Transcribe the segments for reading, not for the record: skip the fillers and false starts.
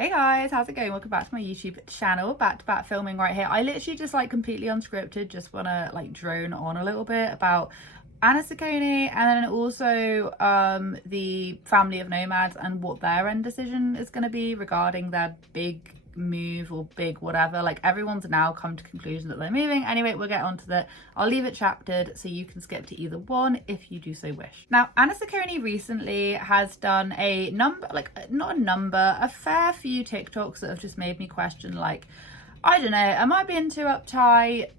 Hey guys, how's it going? Welcome back to my YouTube channel. Back to back filming right here. I literally just like completely unscripted, just wanna like drone on a little bit about Anna Saccone and then also the family of Nomads and what their end decision is going to be regarding their big move or big whatever. Like, everyone's now come to conclusion that they're moving. Anyway, we'll get onto that. I'll leave it chaptered so you can skip to either one if you do so wish. Now, Anna Saccone recently has done a fair few TikToks that have just made me question, like, I don't know, am I being too uptight?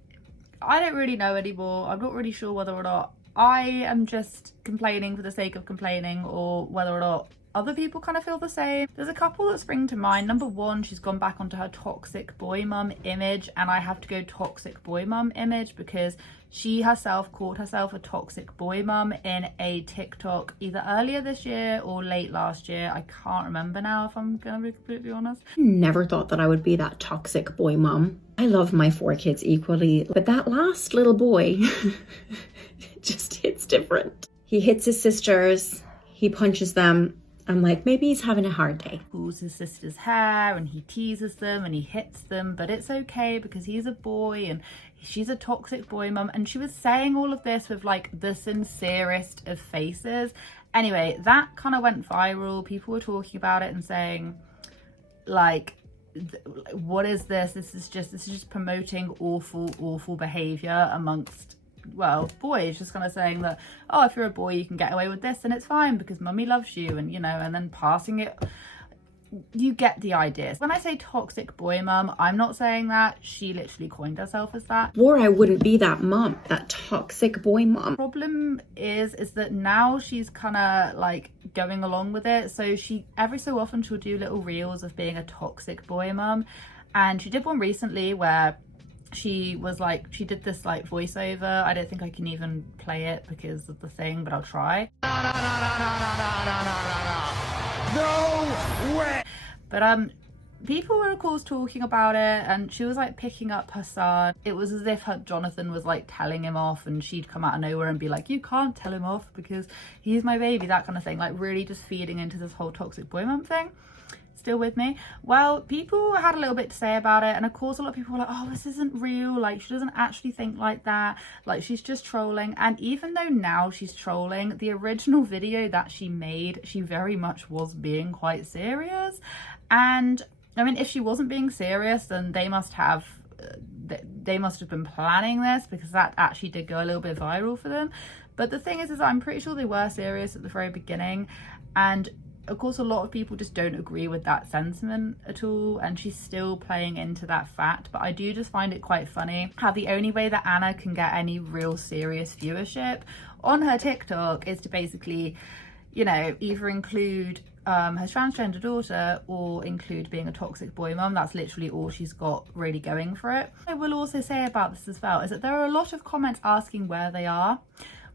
I don't really know anymore. I'm not really sure whether or not I am just complaining for the sake of complaining or whether or not other people kind of feel the same. There's a couple that spring to mind. Number one, she's gone back onto her toxic boy mum image, and I have to go toxic boy mum image because she herself called herself a toxic boy mum in a TikTok either earlier this year or late last year. I can't remember now, if I'm gonna be completely honest. Never thought that I would be that toxic boy mum. I love my 4 kids equally, but that last little boy just hits different. He hits his sisters, he punches them. I'm like, maybe he's having a hard day. Pulls his sister's hair and he teases them and he hits them, but it's okay because he's a boy and she's a toxic boy mum. And she was saying all of this with like the sincerest of faces. Anyway, that kind of went viral. People were talking about it and saying, like, what is this? This is just promoting awful behavior amongst, well, boys, just kind of saying that, oh, if you're a boy you can get away with this and it's fine because mummy loves you, and you know, and then passing it. You get the idea. When I say toxic boy mum, I'm not saying that. She literally coined herself as that. Or I wouldn't be that mum, that toxic boy mum. Problem is that now she's kind of like going along with it. So she, every so often she'll do little reels of being a toxic boy mum, and she did one recently where she was like, she did this like voiceover. I don't think I can even play it because of the thing, but I'll try. No way. But people were of course talking about it, and she was like picking up her son. It was as if her Jonathan was like telling him off, and she'd come out of nowhere and be like, you can't tell him off because he's my baby, that kind of thing. Like, really just feeding into this whole toxic boy mum thing. Still with me? Well, people had a little bit to say about it, and of course a lot of people were like, oh, this isn't real, like she doesn't actually think like that, like she's just trolling. And even though now she's trolling, the original video that she made, she very much was being quite serious. And I mean, if she wasn't being serious, then they must have been planning this, because that actually did go a little bit viral for them. But the thing is I'm pretty sure they were serious at the very beginning, and of course a lot of people just don't agree with that sentiment at all, and she's still playing into that fact. But I do just find it quite funny how the only way that Anna can get any real serious viewership on her TikTok is to basically, you know, either include her transgender daughter or include being a toxic boy mum. That's literally all she's got really going for it. I will also say about this as well is that there are a lot of comments asking where they are.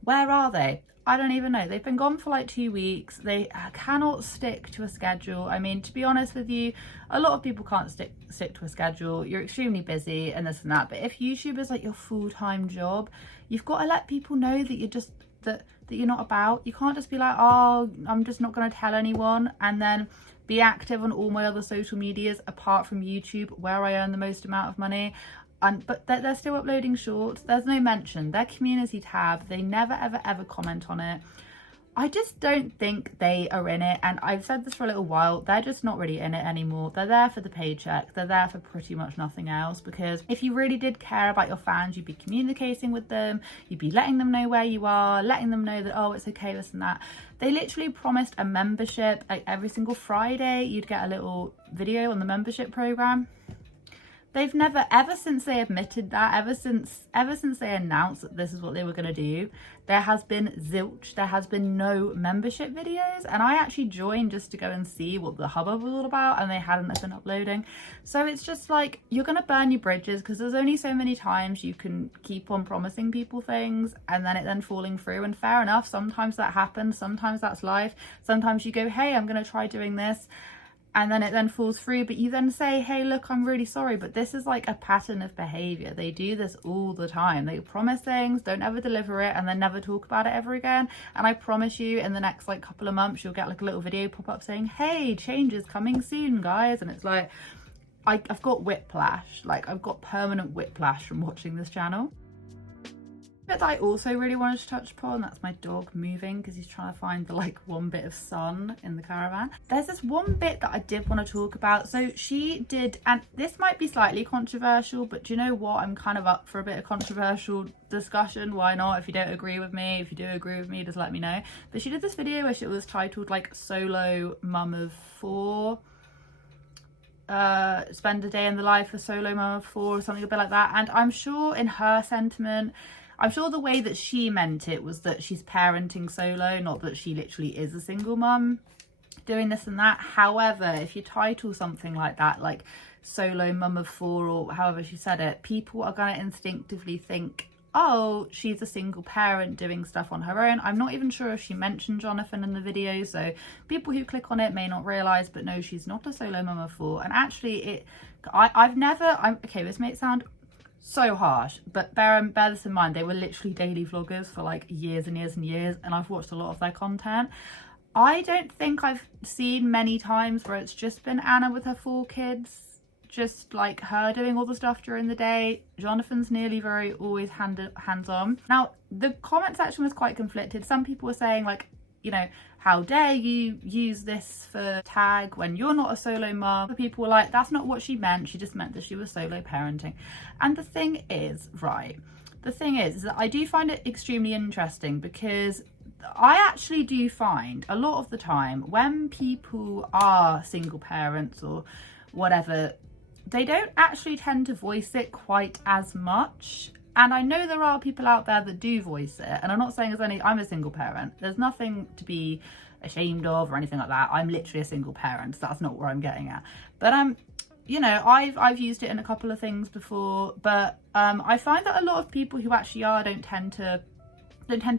Where are they? I don't even know. They've been gone for like 2 weeks. They cannot stick to a schedule. I mean, to be honest with you, a lot of people can't stick to a schedule. You're extremely busy and this and that. But if YouTube is like your full-time job, you've got to let people know that you're just that you're not about. You can't just be like, oh, I'm just not going to tell anyone, and then be active on all my other social medias apart from YouTube, where I earn the most amount of money. But they're still uploading shorts. There's no mention. Their community tab, they never ever comment on it. I just don't think they are in it, and I've said this for a little while, they're just not really in it anymore. They're there for the paycheck. They're there for pretty much nothing else, because if you really did care about your fans, you'd be communicating with them, you'd be letting them know where you are, letting them know that, oh, it's okay, this and that. They literally promised a membership, like every single Friday you'd get a little video on the membership program. They've never, ever since they admitted that, ever since they announced that this is what they were going to do, there has been zilch. There has been no membership videos, and I actually joined just to go and see what the hubbub was all about, and they hadn't been uploading. So it's just like, you're going to burn your bridges, because there's only so many times you can keep on promising people things and then it then falling through. And fair enough, sometimes that happens, sometimes that's life. Sometimes you go, hey, I'm going to try doing this, and then it then falls through, but you then say, hey, look, I'm really sorry, but this is like a pattern of behavior. They do this all the time. They promise things, don't ever deliver it, and then never talk about it ever again. And I promise you, in the next like couple of months, you'll get like a little video pop up saying, hey, change is coming soon, guys. And it's like, I've got whiplash, like I've got permanent whiplash from watching this channel. But I also really wanted to touch upon, that's my dog moving because he's trying to find the like one bit of sun in the caravan. There's this one bit that I did want to talk about. So she did, and this might be slightly controversial, but do you know what? I'm kind of up for a bit of controversial discussion. Why not? If you don't agree with me, if you do agree with me, just let me know. But she did this video where it was titled like solo mum of 4. Spend a day in the life of solo mum of 4 or something a bit like that. And I'm sure in her sentiment, I'm sure the way that she meant it was that she's parenting solo, not that she literally is a single mum doing this and that. However, if you title something like that, like solo mum of 4 or however she said it, people are going to instinctively think, oh, she's a single parent doing stuff on her own. I'm not even sure if she mentioned Jonathan in the video, so people who click on it may not realise, but no, she's not a solo mum of 4. And actually, okay, this may sound so harsh, but bear this in mind, they were literally daily vloggers for like years and years and years, and I've watched a lot of their content. I don't think I've seen many times where it's just been Anna with her 4 kids, just like her doing all the stuff during the day. Jonathan's nearly very always hands-on. Now, the comment section was quite conflicted. Some people were saying like, you know, how dare you use this for tag when you're not a solo mum. Other people were like, that's not what she meant. She just meant that she was solo parenting. And the thing is, is that I do find it extremely interesting because I actually do find a lot of the time when people are single parents or whatever, they don't actually tend to voice it quite as much. And I know there are people out there that do voice it, and I'm not saying I'm a single parent. There's nothing to be ashamed of or anything like that. I'm literally a single parent, so that's not where I'm getting at. But you know, I've used it in a couple of things before, but I find that a lot of people who actually are don't tend to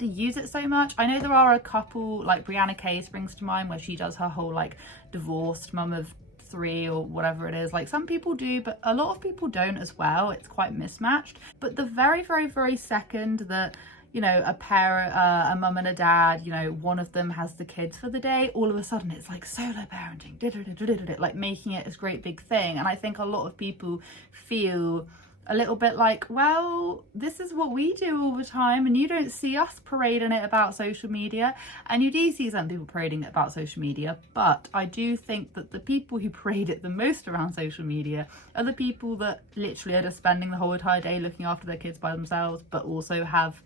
use it so much. I know there are a couple, like Brianna K springs to mind, where she does her whole like divorced mum of 3 or whatever it is. Like some people do, but a lot of people don't as well. It's quite mismatched. But the very, very, very second that, you know, a parent, a mum and a dad, you know, one of them has the kids for the day, all of a sudden it's like solo parenting, like making it this great big thing. And I think a lot of people feel a little bit like, well, this is what we do all the time, and you don't see us parading it about social media. And you do see some people parading it about social media, but I do think that the people who parade it the most around social media are the people that literally are just spending the whole entire day looking after their kids by themselves, but also have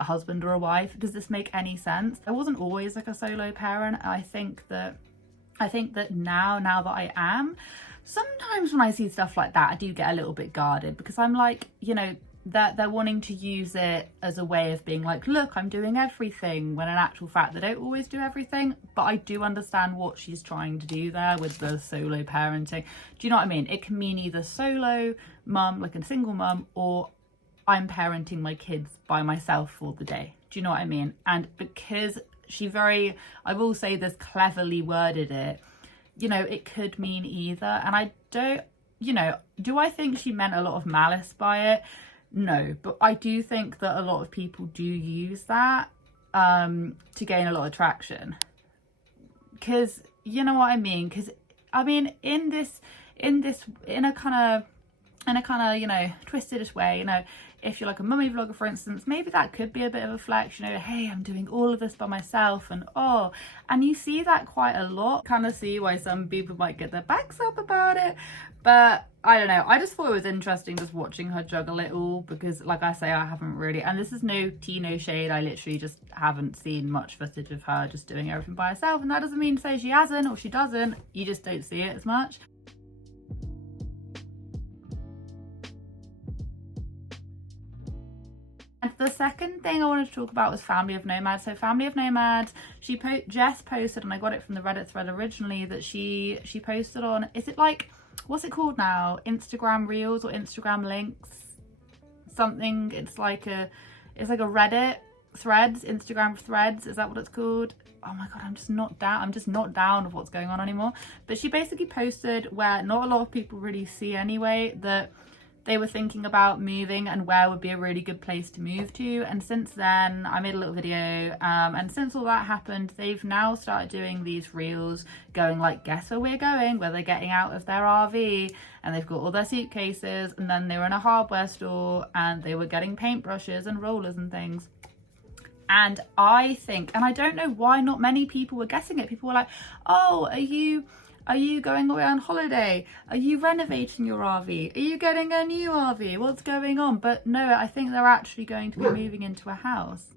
a husband or a wife. Does this make any sense? I wasn't always like a solo parent. I think that now that I am, sometimes when I see stuff like that, I do get a little bit guarded, because I'm like, you know, they're wanting to use it as a way of being like, look, I'm doing everything, when in actual fact they don't always do everything. But I do understand what she's trying to do there with the solo parenting. Do you know what I mean? It can mean either solo mum, like a single mum, or I'm parenting my kids by myself for the day. Do you know what I mean? And because I will say this, cleverly worded it, you know, it could mean either. And I don't, you know, do I think she meant a lot of malice by it? No, but I do think that a lot of people do use that to gain a lot of traction. Because, you know what I mean? Because, I mean, in a kind of, you know, twisted way, you know, if you're like a mummy vlogger, for instance, maybe that could be a bit of a flex, you know, hey, I'm doing all of this by myself, and you see that quite a lot. Kind of see why some people might get their backs up about it, but I don't know. I just thought it was interesting just watching her juggle it all, because like I say, I haven't really, and this is no tea, no shade, I literally just haven't seen much footage of her just doing everything by herself, and that doesn't mean to say she hasn't or she doesn't, you just don't see it as much. And the second thing I wanted to talk about was Family of Nomads. So Family of Nomads, Jess posted, and I got it from the Reddit thread originally, that she posted on, is it like, what's it called now? Instagram Reels or Instagram Links? Something, it's like a Reddit threads, Instagram threads, is that what it's called? Oh my god, I'm just not down with what's going on anymore. But she basically posted, where not a lot of people really see anyway, that they were thinking about moving and where would be a really good place to move to. And since then, I made a little video, and since all that happened, they've now started doing these reels going like, guess where we're going, where they're getting out of their RV, and they've got all their suitcases, and then they were in a hardware store and they were getting paintbrushes and rollers and things. And I think, and I don't know why not many people were guessing it. People were like, oh, are you going away on holiday? Are you renovating your RV? Are you getting a new RV? What's going on? But no, I think they're actually going to be moving into a house.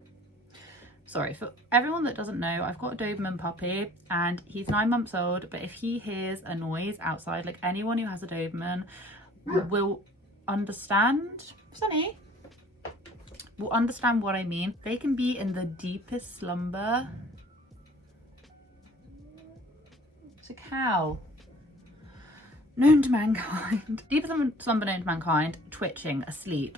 Sorry, for everyone that doesn't know, I've got a Doberman puppy and he's 9 months old, but if he hears a noise outside, like anyone who has a Doberman will understand. Sunny? Will understand what I mean. They can be in the deepest slumber. It's a cow. Known to mankind. Deepest slumber known to mankind, twitching, asleep.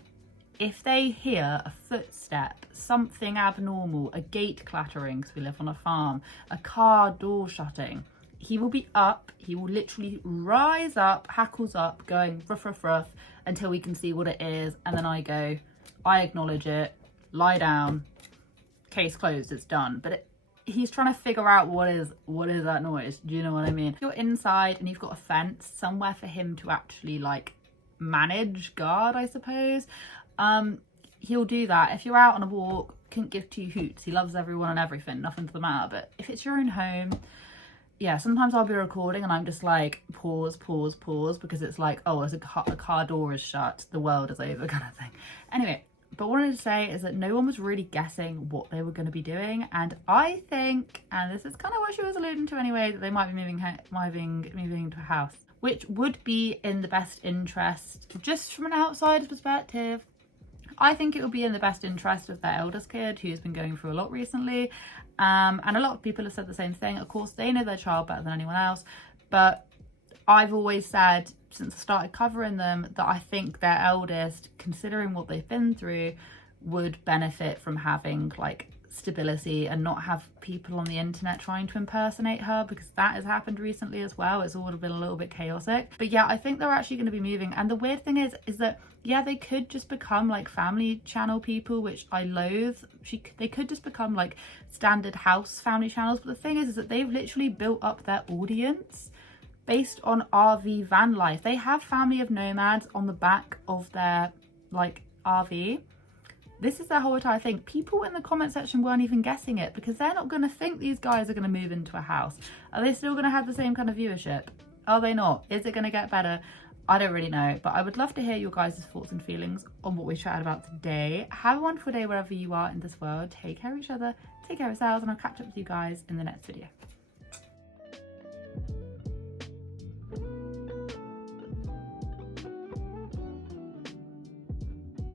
If they hear a footstep, something abnormal, a gate clattering, because we live on a farm, a car door shutting, he will be up, he will literally rise up, hackles up, going ruff, ruff, ruff, until we can see what it is, and then I acknowledge it, lie down, case closed, it's done. But he's trying to figure out what is that noise. Do you know what I mean? If you're inside and you've got a fence, somewhere for him to actually like manage, guard, I suppose, he'll do that. If you're out on a walk, couldn't give 2 hoots. He loves everyone and everything, nothing to the matter. But if it's your own home, yeah, sometimes I'll be recording and I'm just like, pause, because it's like, oh, as a car door is shut, the world is over kind of thing. Anyway, but what I wanted to say is that no one was really guessing what they were going to be doing. And I think, and this is kind of what she was alluding to anyway, that they might be moving into a house, which would be in the best interest, just from an outsider's perspective. I think it would be in the best interest of their eldest kid, who's been going through a lot recently. And a lot of people have said the same thing. Of course, they know their child better than anyone else. But I've always said, since I started covering them, that I think their eldest, considering what they've been through, would benefit from having like stability and not have people on the internet trying to impersonate her, because that has happened recently as well. It's all been a little bit chaotic. But yeah, I think they're actually going to be moving. And the weird thing is that, yeah, they could just become like family channel people, which I loathe. They could just become like standard house family channels. But the thing is that they've literally built up their audience based on RV van life. They have family of nomads on the back of their like RV. This is their whole entire thing. People in the comment section weren't even guessing it, because they're not going to think these guys are going to move into a house. Are they still going to have the same kind of viewership? Are they not? Is it going to get better? I don't really know, but I would love to hear your guys' thoughts and feelings on what we chatted about today. Have a wonderful day wherever you are in this world. Take care of each other, take care of yourselves, and I'll catch up with you guys in the next video.